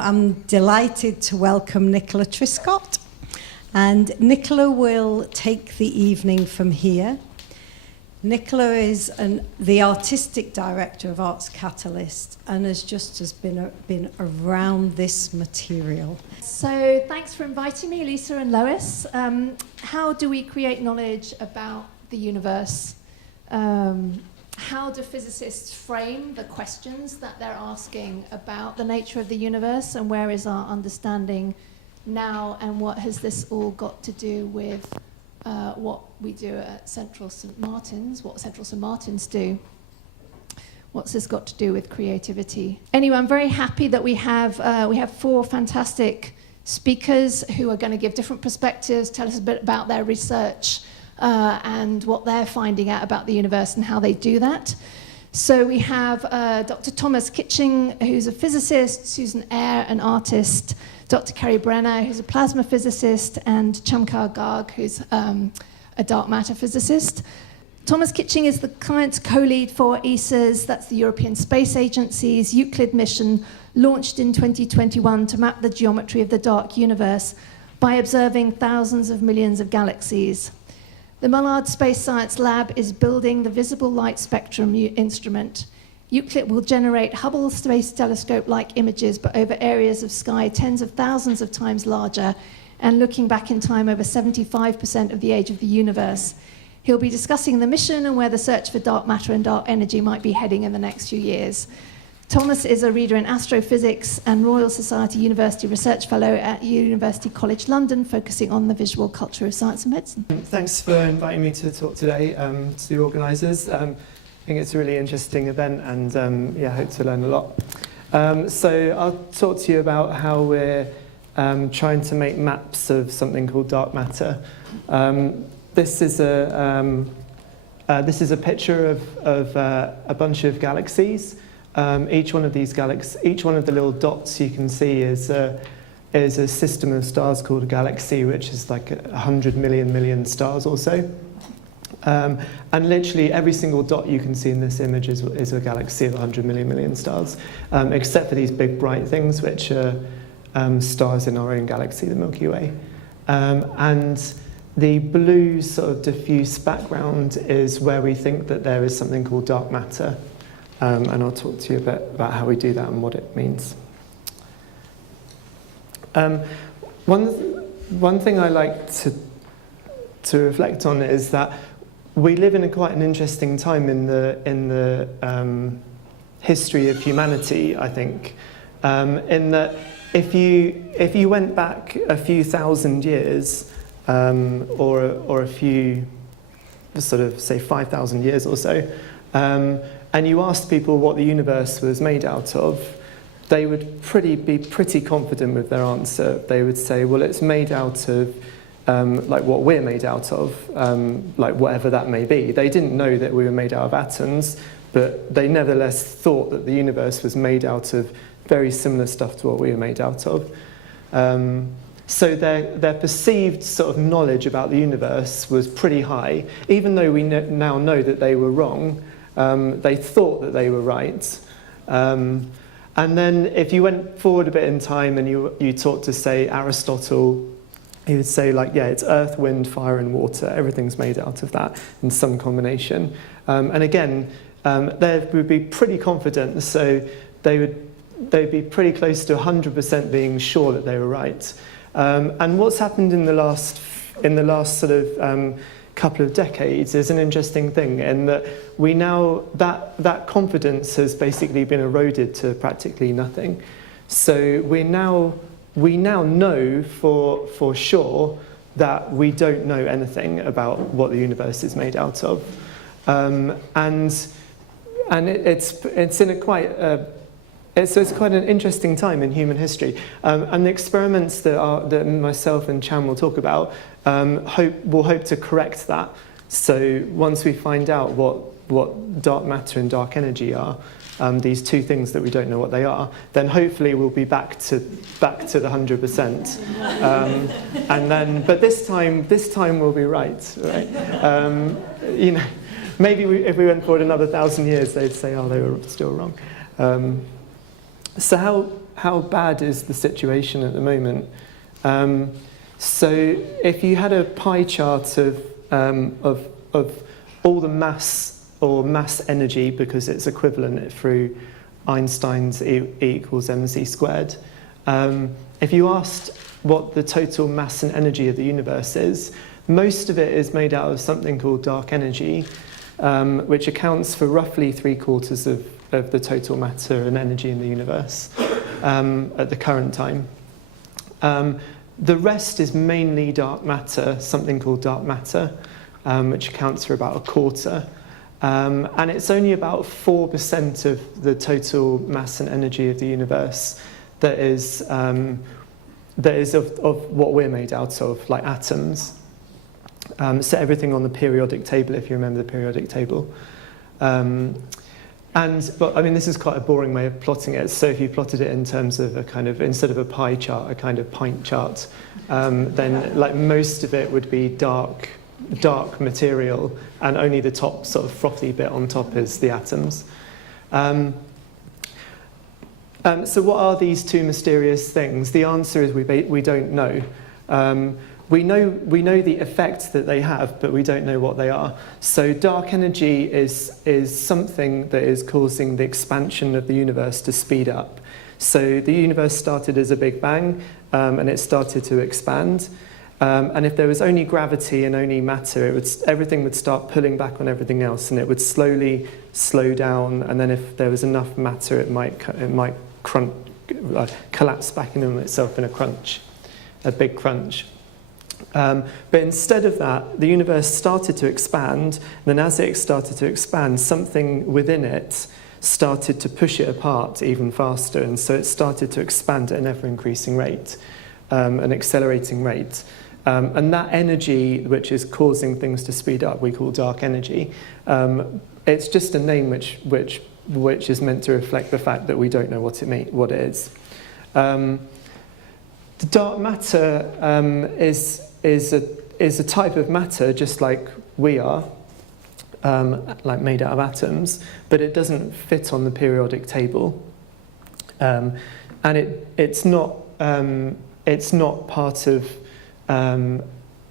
I'm delighted to welcome Nicola Triscott, and Nicola will take the evening from here. Nicola is the artistic director of Arts Catalysts and has been around this material. So thanks for inviting me, Lisa and Lois. How do we create knowledge about the universe? How do physicists frame the questions that they're asking about the nature of the universe, and where is our understanding now, and what has this all got to do with what we do at Central St Martin's, what Central St Martin's do? What's this got to do with creativity? Anyway, I'm very happy that we have four fantastic speakers who are going to give different perspectives, tell us a bit about their research, and what they're finding out about the universe and how they do that. So we have Dr. Thomas Kitching, who's a physicist, Susan Ayre, an artist, Dr. Ceri Brenner, who's a plasma physicist, and Cham Ghag, who's a dark matter physicist. Thomas Kitching is the science co-lead for ESA's, that's the European Space Agency's Euclid mission, launched in 2021 to map the geometry of the dark universe by observing thousands of millions of galaxies. The Mullard Space Science Lab is building the visible light spectrum instrument. Euclid will generate Hubble Space Telescope-like images, but over areas of sky tens of thousands of times larger, and looking back in time over 75% of the age of the universe. He'll be discussing the mission and where the search for dark matter and dark energy might be heading in the next few years. Thomas is a reader in astrophysics and Royal Society University Research Fellow at University College London, focusing on the visual culture of science and medicine. Thanks for inviting me to talk today, to the organisers. I think it's a really interesting event, and I hope to learn a lot. So I'll talk to you about how we're trying to make maps of something called dark matter. This is a picture of a bunch of galaxies. Each one of the little dots you can see is a system of stars called a galaxy, which is like 100 million stars or so. And literally every single dot you can see in this image is a galaxy of 100 million stars, except for these big bright things, which are stars in our own galaxy, the Milky Way. And the blue sort of diffuse background is where we think that there is something called dark matter. And I'll talk to you a bit about how we do that and what it means. One thing I like to reflect on is that we live in quite an interesting time in the history of humanity, I think, in that if you went back a few thousand years, or a few, sort of say 5,000 years or so, and you asked people what the universe was made out of, they would be pretty confident with their answer. They would say, well, it's made out of like what we're made out of, like whatever that may be. They didn't know that we were made out of atoms, but they nevertheless thought that the universe was made out of very similar stuff to what we were made out of. So their perceived sort of knowledge about the universe was pretty high, even though we now know that they were wrong. They thought that they were right. And then if you went forward a bit in time and you talked to, say, Aristotle, he would say, like, yeah, it's earth, wind, fire, and water. Everything's made out of that in some combination. And again, they would be pretty confident, so they'd be pretty close to 100% being sure that they were right. And what's happened in the last sort of couple of decades is an interesting thing, in that we now that confidence has basically been eroded to practically nothing. So we now know for sure that we don't know anything about what the universe is made out of, and it's in a quite it's quite an interesting time in human history, and the experiments that myself and Cham will talk about will hope to correct that. So once we find out what dark matter and dark energy are, these two things that we don't know what they are, then hopefully we'll be back to the 100%. And then, but this time we'll be right? You know, maybe if we went forward another 1,000 years, they'd say, oh, they were still wrong. So how bad is the situation at the moment? So if you had a pie chart of all the mass or mass energy, because it's equivalent through Einstein's E equals mc squared, if you asked what the total mass and energy of the universe is, most of it is made out of something called dark energy, which accounts for roughly 3/4 of the total matter and energy in the universe at the current time. The rest is mainly dark matter, something called dark matter, which accounts for about 1/4. And it's only about 4% of the total mass and energy of the universe that is of what we're made out of, like atoms. So everything on the periodic table, if you remember the periodic table. But I mean, this is quite a boring way of plotting it. So if you plotted it in terms of a kind of, instead of a pie chart, a kind of pint chart, then like most of it would be dark material, and only the top sort of frothy bit on top is the atoms. So what are these two mysterious things? The answer is we don't know. We know the effects that they have, but we don't know what they are. So dark energy is something that is causing the expansion of the universe to speed up. So the universe started as a Big Bang, and it started to expand. And if there was only gravity and only matter, everything would start pulling back on everything else, and it would slowly slow down. And then if there was enough matter, it might collapse back in on itself in a big crunch. But instead of that, the universe started to expand, and then as it started to expand, something within it started to push it apart even faster, and so it started to expand at an ever-increasing rate, an accelerating rate. And that energy, which is causing things to speed up, we call dark energy. It's just a name which is meant to reflect the fact that we don't know what it is. The dark matter is a type of matter, just like we are, like made out of atoms, but it doesn't fit on the periodic table, and it's not part of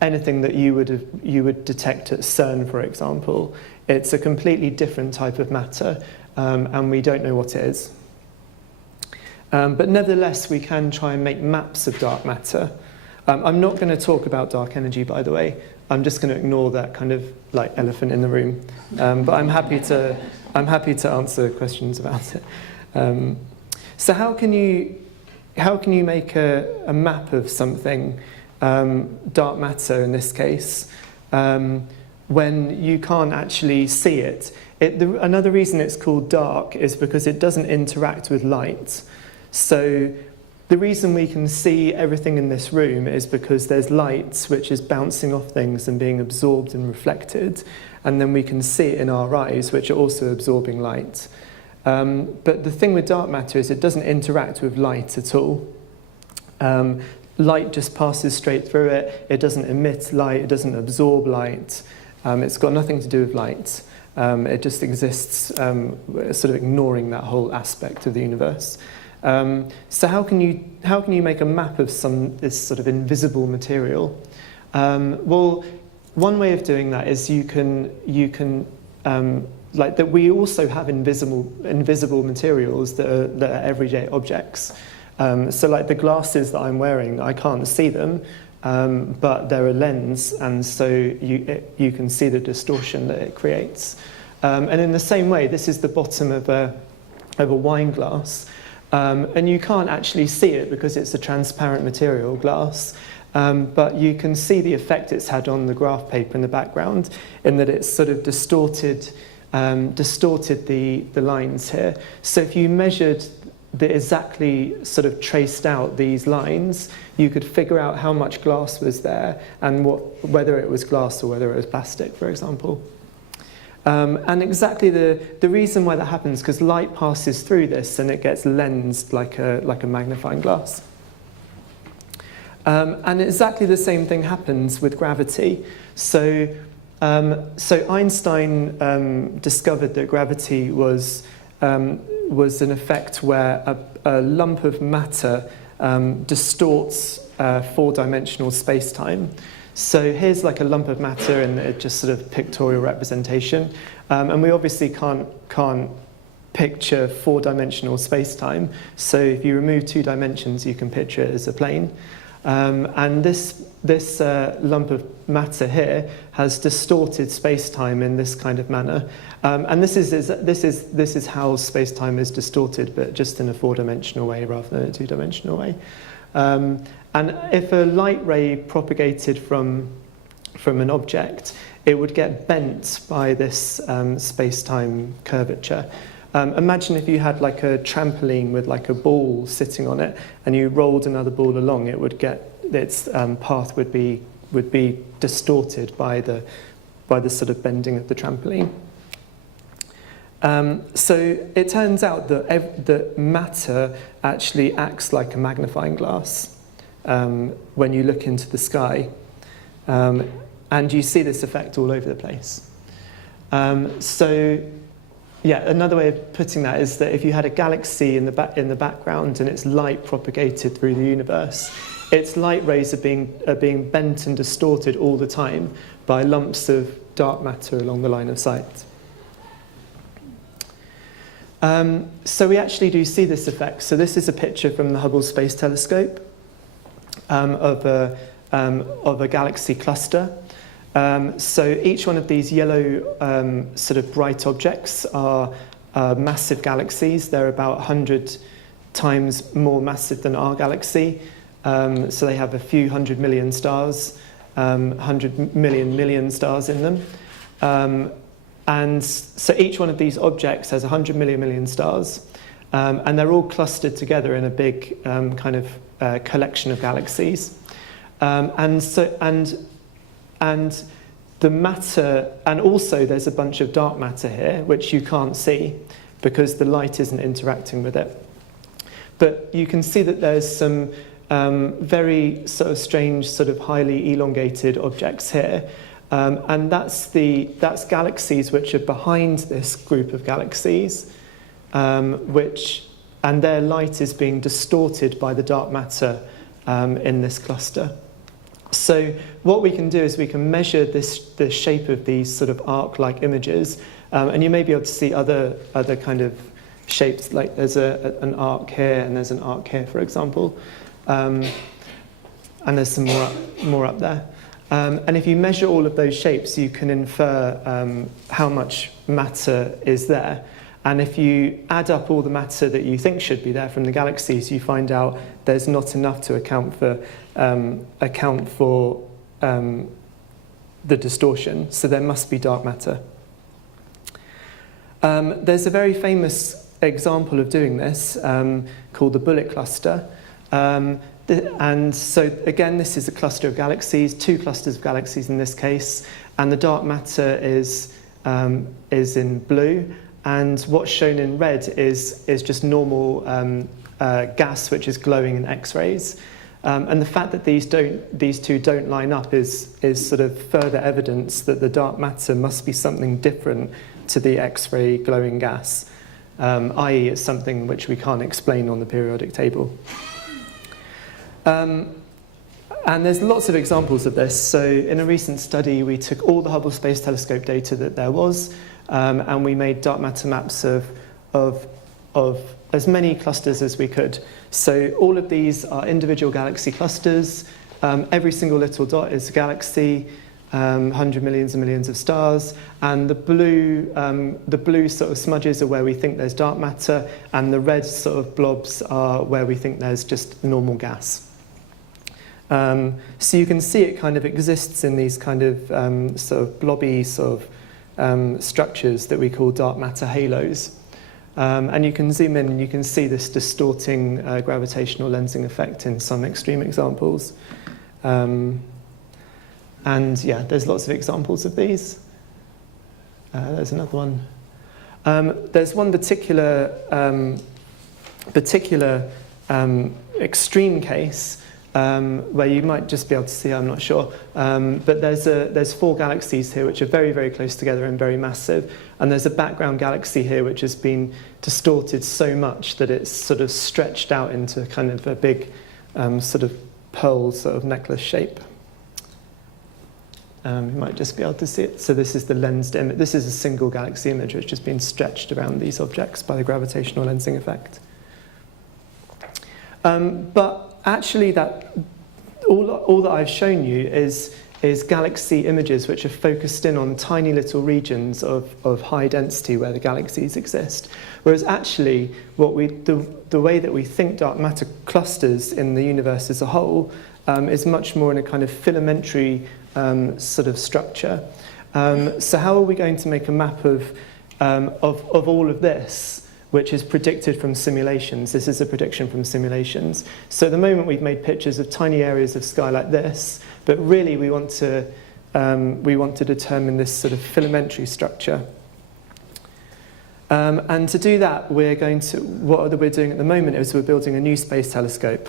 anything that you would detect at CERN, for example. It's a completely different type of matter, and we don't know what it is. But nevertheless, we can try and make maps of dark matter. I'm not going to talk about dark energy, by the way. I'm just going to ignore that kind of like elephant in the room. But I'm happy to answer questions about it. So how can you make a map of something, dark matter in this case, when you can't actually see it? Another reason it's called dark is because it doesn't interact with light. So the reason we can see everything in this room is because there's light which is bouncing off things and being absorbed and reflected, and then we can see it in our eyes, which are also absorbing light. But the thing with dark matter is it doesn't interact with light at all. Light just passes straight through it. It doesn't emit light. It doesn't absorb light. It's got nothing to do with light. It just exists, sort of ignoring that whole aspect of the universe. So how can you make a map of this sort of invisible material? Well, one way of doing that is you can like that we also have invisible materials that are everyday objects. So like the glasses that I'm wearing, I can't see them, but they're a lens, and so you can see the distortion that it creates. And in the same way, this is the bottom of a wine glass. And you can't actually see it because it's a transparent material, glass, but you can see the effect it's had on the graph paper in the background, in that it's sort of distorted the lines here. So if you measured exactly sort of traced out these lines, you could figure out how much glass was there and whether it was glass or whether it was plastic, for example. And exactly the reason why that happens, because light passes through this and it gets lensed like a magnifying glass. And exactly the same thing happens with gravity. So Einstein discovered that gravity was was an effect where a lump of matter distorts four-dimensional space-time. So here's like a lump of matter and just sort of pictorial representation. And we obviously can't picture four-dimensional space-time. So if you remove 2 dimensions, you can picture it as a plane. And this lump of matter here has distorted space-time in this kind of manner. And this is how space-time is distorted, but just in a 4-dimensional way rather than a 2-dimensional way. And if a light ray propagated from an object, it would get bent by this space-time curvature. Imagine if you had like a trampoline with like a ball sitting on it, and you rolled another ball along, it would get its path would be distorted by the sort of bending of the trampoline. So it turns out that matter actually acts like a magnifying glass when you look into the sky, and you see this effect all over the place. So yeah, another way of putting that is that if you had a galaxy in the background and its light propagated through the universe, its light rays are being bent and distorted all the time by lumps of dark matter along the line of sight. So we actually do see this effect. So this is a picture from the Hubble Space Telescope of a galaxy cluster. So each one of these yellow sort of bright objects are massive galaxies. They're about 100 times more massive than our galaxy. So they have a few 100 million stars, 100 million stars in them. And so each one of these objects has 100 million stars. And they're all clustered together in a big kind of collection of galaxies. And the matter, and also there's a bunch of dark matter here, which you can't see because the light isn't interacting with it. But you can see that there's some very sort of strange, sort of highly elongated objects here. And that's galaxies which are behind this group of galaxies, and their light is being distorted by the dark matter in this cluster. So what we can do is we can measure the shape of these sort of arc-like images, and you may be able to see other kind of shapes, like there's an arc here and there's an arc here, for example, and there's some more up there. And if you measure all of those shapes, you can infer how much matter is there. And if you add up all the matter that you think should be there from the galaxies, you find out there's not enough to account for the distortion. So there must be dark matter. There's a very famous example of doing this called the Bullet cluster. And so again, this is a cluster of galaxies, 2 clusters of galaxies in this case, and the dark matter is in blue, and what's shown in red is just normal gas which is glowing in X-rays. And the fact that these two don't line up is sort of further evidence that the dark matter must be something different to the X-ray glowing gas, i.e. it's something which we can't explain on the periodic table. And there's lots of examples of this. So in a recent study, we took all the Hubble Space Telescope data that there was, and we made dark matter maps of as many clusters as we could. So all of these are individual galaxy clusters. Every single little dot is a galaxy, 100 millions and millions of stars, and the blue sort of smudges are where we think there's dark matter, and the red sort of blobs are where we think there's just normal gas. So you can see it kind of exists in these kind of sort of blobby sort of structures that we call dark matter halos. And you can zoom in and you can see this distorting gravitational lensing effect in some extreme examples. And yeah, there's lots of examples of these. There's another one. There's one particular extreme case where you might just be able to see, I'm not sure. But there's 4 galaxies here which are very, very close together and very massive. And there's a background galaxy here which has been distorted so much that it's sort of stretched out into kind of a big sort of pearl sort of necklace shape. You might just be able to see it. So this is the lensed image. This is a single galaxy image which has been stretched around these objects by the gravitational lensing effect. But actually, that all that I've shown you is galaxy images which are focused in on tiny little regions of high density where the galaxies exist. Whereas actually, the way that we think dark matter clusters in the universe as a whole is much more in a kind of filamentary sort of structure. So how are we going to make a map of all of this, which is predicted from simulations? This is a prediction from simulations. So at the moment we've made pictures of tiny areas of sky like this, but really we want to determine this sort of filamentary structure. And to do that, we're doing at the moment is we're building a new space telescope.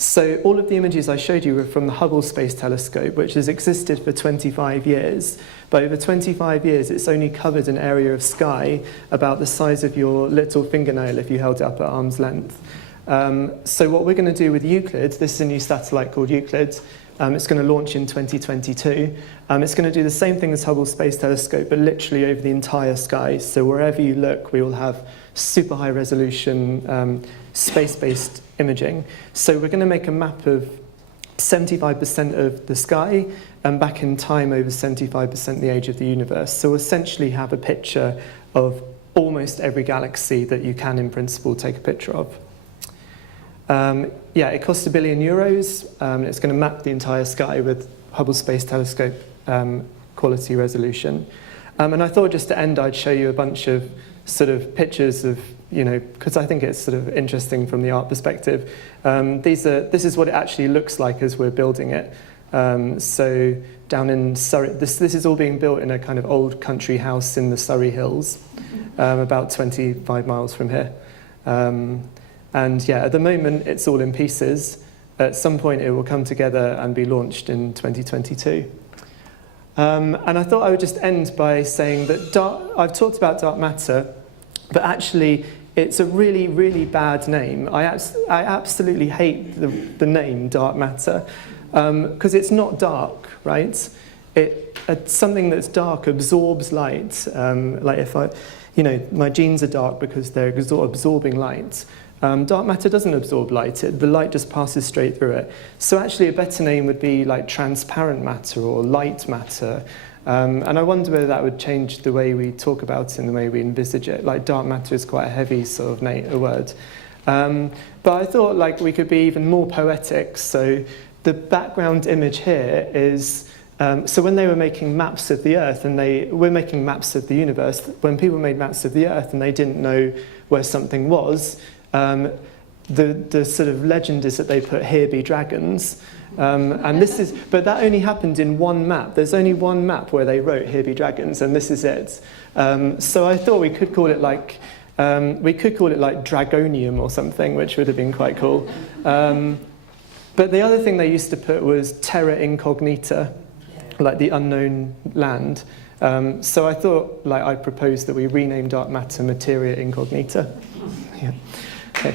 So all of the images I showed you were from the Hubble Space Telescope, which has existed for 25 years. But over 25 years, it's only covered an area of sky about the size of your little fingernail if you held it up at arm's length. So what we're going to do with Euclid, this is a new satellite called Euclid. It's going to launch in 2022. It's going to do the same thing as Hubble Space Telescope, but literally over the entire sky. So wherever you look, we will have super high resolution space-based imaging. So we're going to make a map of 75% of the sky and back in time over 75% the age of the universe. So we'll essentially have a picture of almost every galaxy that you can, in principle, take a picture of. It costs €1 billion. It's going to map the entire sky with Hubble Space Telescope quality resolution. And I thought just to end, I'd show you a bunch of sort of pictures of, because I think it's sort of interesting from the art perspective. This is what it actually looks like as we're building it. So down in Surrey, this is all being built in a kind of old country house in the Surrey Hills, about 25 miles from here. And at the moment, it's all in pieces. At some point, it will come together and be launched in 2022. And I thought I would just end by saying that I've talked about dark matter, but actually, it's a really, really bad name. I absolutely hate the name dark matter, because it's not dark, right? Something that's dark absorbs light. Like if my jeans are dark because they're absorbing light. Dark matter doesn't absorb light, the light just passes straight through it. So actually a better name would be like transparent matter or light matter. And I wonder whether that would change the way we talk about it and the way we envisage it. Like dark matter is quite a heavy sort of word. But I thought like we could be even more poetic. So the background image here is, so when they were making maps of the Earth and we're making maps of the universe, when people made maps of the Earth and they didn't know where something was, the sort of legend is that they put "Here be dragons," but that only happened in one map. There's only one map where they wrote "Here be dragons," and this is it. So I thought we could call it like Dragonium or something, which would have been quite cool. But the other thing they used to put was "Terra Incognita," like the unknown land. So I thought, I proposed that we rename dark matter "Materia Incognita." Yeah. Okay.